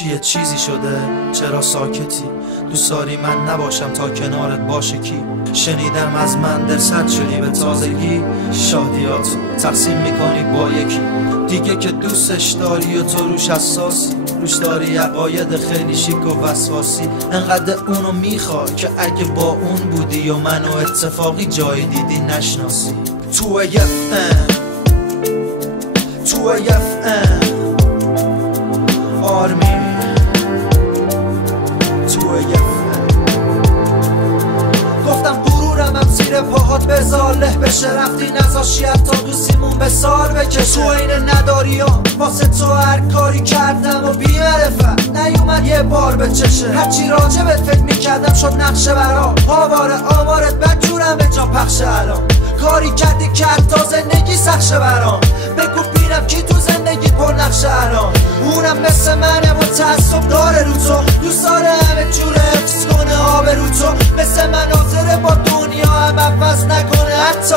چیه چیزی شده؟ چرا ساکتی؟ دوست داری من نباشم تا کنارت باشه کی؟ شنیدم از من درصد شدی به تازگی، شادیاتو تقسیم میکنی با یکی دیگه که دوستش داری و تو روش حساسی، روش داری عقاید خیلی شیک و وسواسی. انقدر اونو میخوای که اگه با اون بودی و منو اتفاقی جای دیدی نشناسی. تو FM آرمی تو گفتم غرورم هم زیر پاهات بذار له بشه، رفتی نذاشی حتی دوستیمون به سال بکشه. تو این نداری ها واسه تو هر کاری کردم و بی معرفت نیومد یه بار به چشه. هرچی راجبت فکر میکردم شد نقشه برا آواره آمارت بدجورم به جا پخشه. الان کاری کردی که حتی زندگی سخشه برام، بگو بینم کی تو زندگی پر نقشه الان. اونم مثل منه و تعصب داره رو تو، دوست داره همه جور حفظ کنه آب رو تو. مثل مناظره با دنیا هم عوض نکنه حتی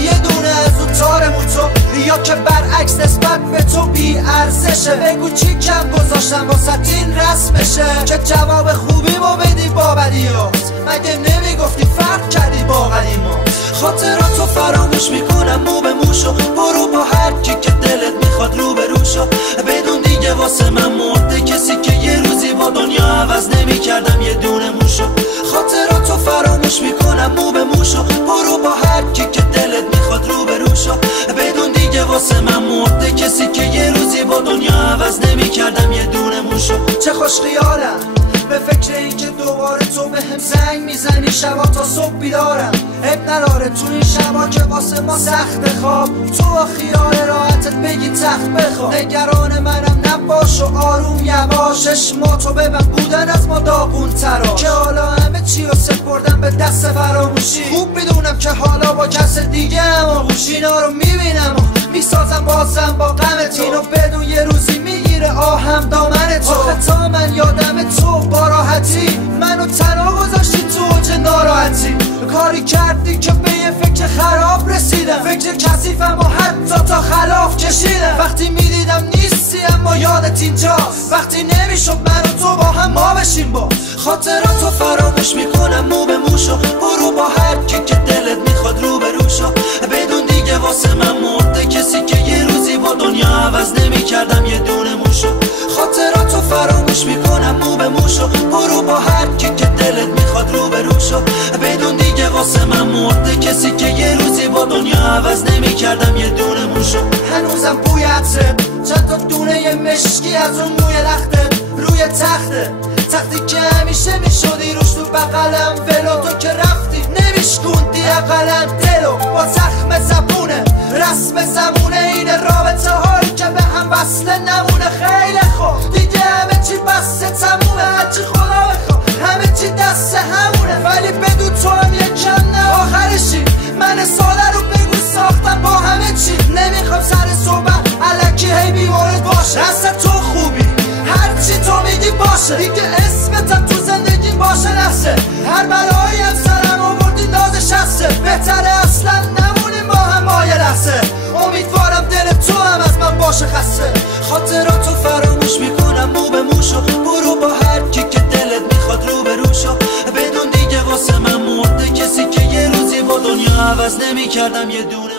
یه دونه از اون تارمون تو، یا که برعکس نسبت به تو بی ارزشه. بگو چی کم گذاشتم واسه این رسمشه که جواب خوبی ما بدی با بدیات. مگه نمیگفتی فرق کردی با قدیما؟ خاطراتو فراموش میکنم مو به موشو، برو با هر کی که دلت میخواد رو به روشو. بدون دیگه واسه من مرده کسی که یه روزی با دنیا عوض نمیکردم یه دونه موشو. خاطراتو فراموش میکنم مو به موشو، برو با هر کی که دلت میخواد رو به روشو. بدون دیگه واسه من مرده کسی که یه روزی با دنیا عوض نمیکردم یه دونه موشو. چه خوش خیالم به فکر این که دوباره تو به هم زنگ میزنی شبا تا صبح بیدارم. اب نداره تو این شبا که واسه ما سخت خواب، تو خیال راحتت بگی تخت بخواب. نگران منم نباش و آروم یواش، چشماتو ببن بودن از ما داغون ترا که حالا همه چی رو سپردم به دست فراموشی. خوب میدونم که حالا با کس دیگه هم آغوشی، اینا رو میبینم و میسازم بازم با غم تو. اینو بدون یه روزی میگیره آهم دامن تو. آخه تا من یادم تو با راحتی منو تنها گذاشتی تو اوج ناراحتی. کاری کردی که به یه فکر خراب رسیدم، فکر کثیفم و حتی تا خلاف کشیدم. وقتی میدیدم نیستی اما یادت اینجاست، وقتی نمیشد من و تو با هم ما بشیم با. خاطراتو فراموش میکنم مو به موشو، برو با هر کی که دلت میخواد رو به روشو. بدون دیگه واسه من مرده کسی که یه روزی با دنیا عوض نمیکردم یه دونه موشو. خاطراتو فراموش میکنم مو به موشو، برو با هر کی که دلت میخواد رو به روشو. بدون دیگه واسه من مرده کسی که یه روزی با دنیا عوض نمیکردم یه دونه موشو. هنوزم بوی عطرت، چند تا دونه یه مشکی از اون موی لختت روی تخته، تختی که همیشه میشدی روش تو بغلم ولو. تو که رفتی نمیشکوندی اقلن دلو با زخم زبونه رسم زمونه. این رابطه هایی که به هم وصله نمونه. خیلی خوب دیگه همه چی بسته تمومه، هرچی خدا بخواه همه چی دست همونه. ولی بدون تو هم یکم نه آخرشی، من ساله رو بگو ساختم با همه چی. نمیخوام سر صحبت الکی هی بیمارد باشه، اصلا تو خوبی هرچی تو میگی باشه. دیگه اسمتم تو زندگی باشه نفسه، هر بلایی هم سرم آوردی نازش هسته. بهتره اصلا نمونیم با هم مایه لحظه، امیدوارم دل تو هم از من باشه خسته. خاطراتو فراموش میکنم مو به موشو، برو با هر کی که دلت میخواد رو به روشو. بدون دیگه واسه من مرده کسی که یه روزی با دنیا عوض نمیکردم یه دونه